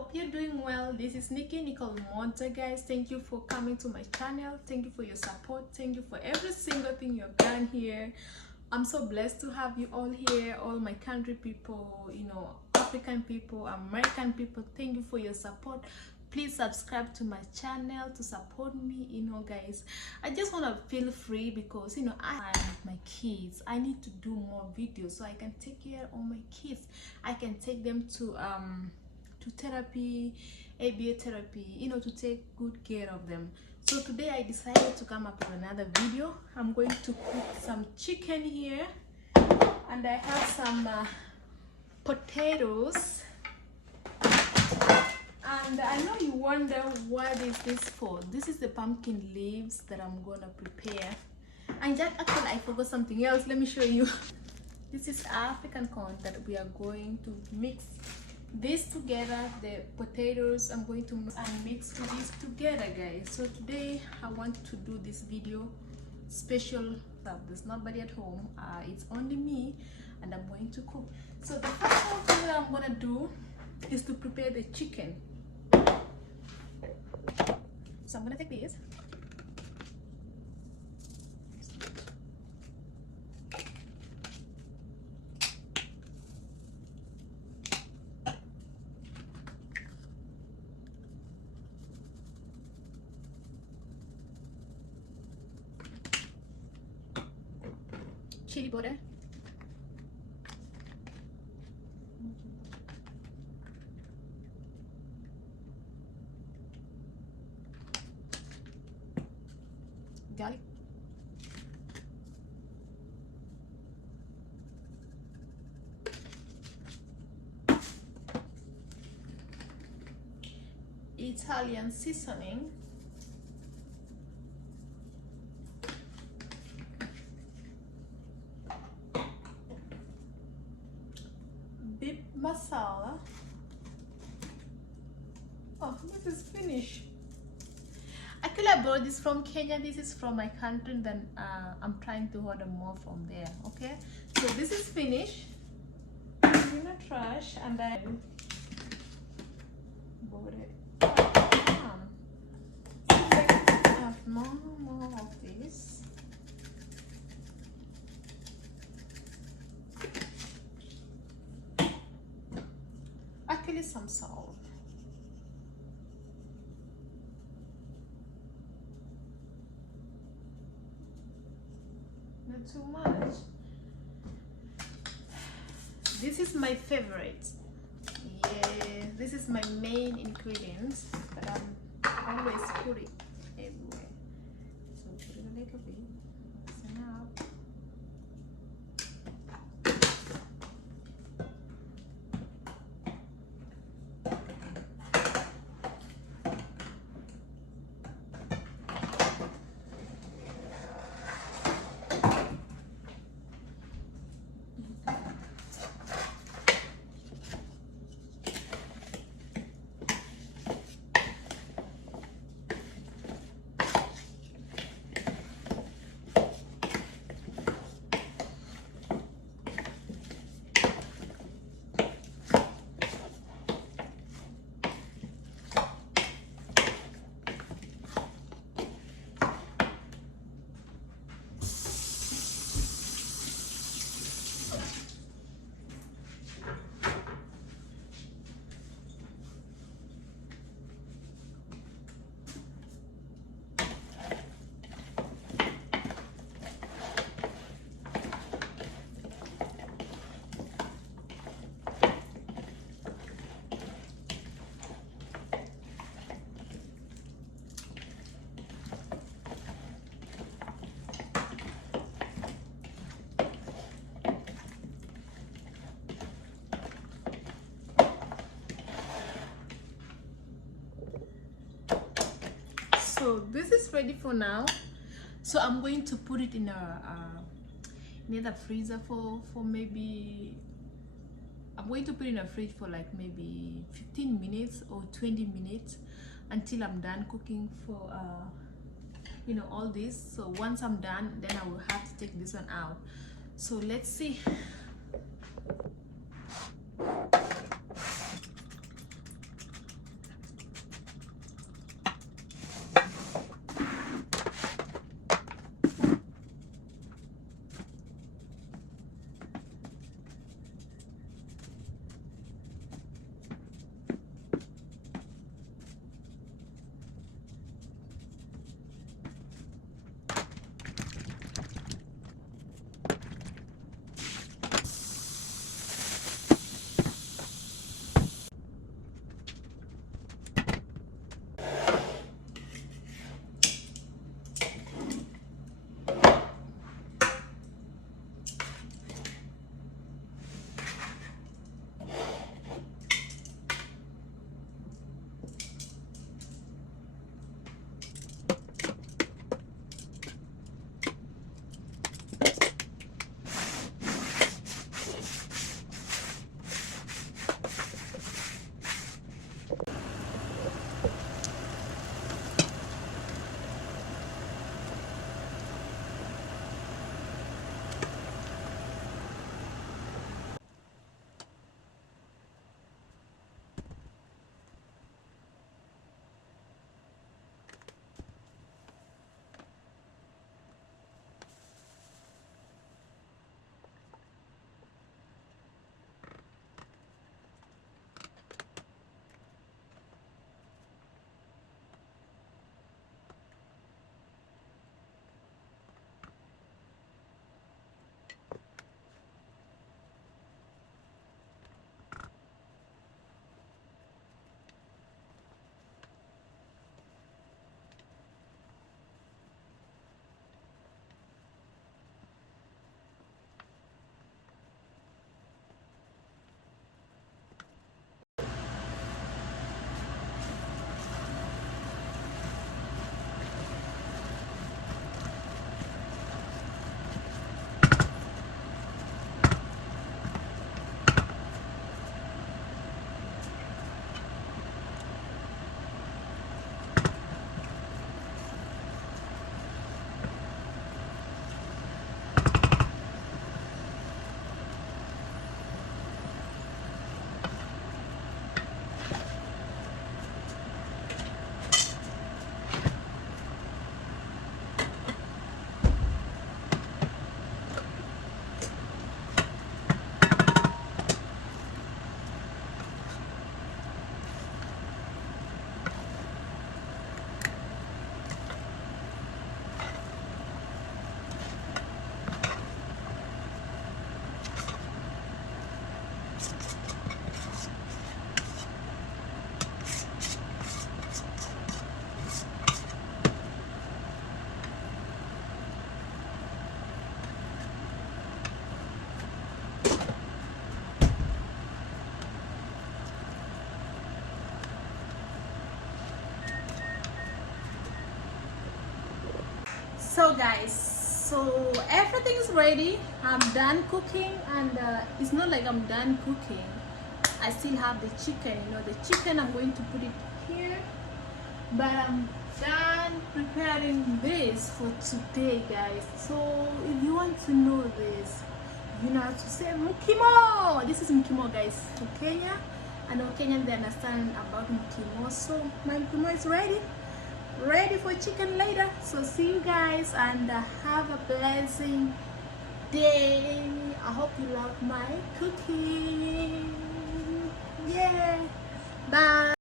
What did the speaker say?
hope you're doing well. This is Nicole Monta, guys. Thank you for coming to my channel. Thank you for your support. Thank you for every single thing you've done here. I'm so blessed to have you all here, all my country people, African people, American people. Thank you for your support. Please subscribe to my channel to support me, guys. I just want to feel free because I have my kids. I need to do more videos so I can take care of my kids. I can take them to therapy, ABA therapy, to take good care of them. So today I decided to come up with another video. I'm going to cook some chicken here, and I have some potatoes. And I know you wonder what is this for. This is the pumpkin leaves that I'm gonna prepare. And just actually I forgot something else. Let me show you. This is African corn that we are going to mix this together. The potatoes I'm going to mix this together, guys. So today I want to do this video special. There's nobody at home. It's only me, and I'm going to cook. So the first thing that I'm gonna do is to prepare the chicken. So I'm gonna take this. Chili powder. Garlic. Italian seasoning. Beef masala. Oh, this is finished. Actually, I bought this from Kenya. This is from my country. Then I'm trying to order more from there. Okay, so this is finished. I'm gonna trash, and then bought it. I have more of this. Actually, some salt. Not too much. This is my favorite. Yeah, this is my main ingredient, but I'm always put it everywhere. So put it a little bit. That's enough. So this is ready for now. So I'm going to put it in the freezer for maybe, I'm going to put it in a fridge for like maybe 15 minutes or 20 minutes until I'm done cooking for all this. So once I'm done, then I will have to take this one out. So let's see. So guys, so everything is ready. I'm done cooking, and it's not like I'm done cooking. I still have the chicken, you know, the chicken. I'm going to put it here, but I'm done preparing this for today, guys. So if you want to know this, you know how to say Mukimo. This is Mukimo, guys, for Kenya. I know Kenyans, they understand about Mukimo. So my Mukimo is ready for chicken later. So see you guys, and have a blessing day. I hope you love my cooking. Yeah, bye.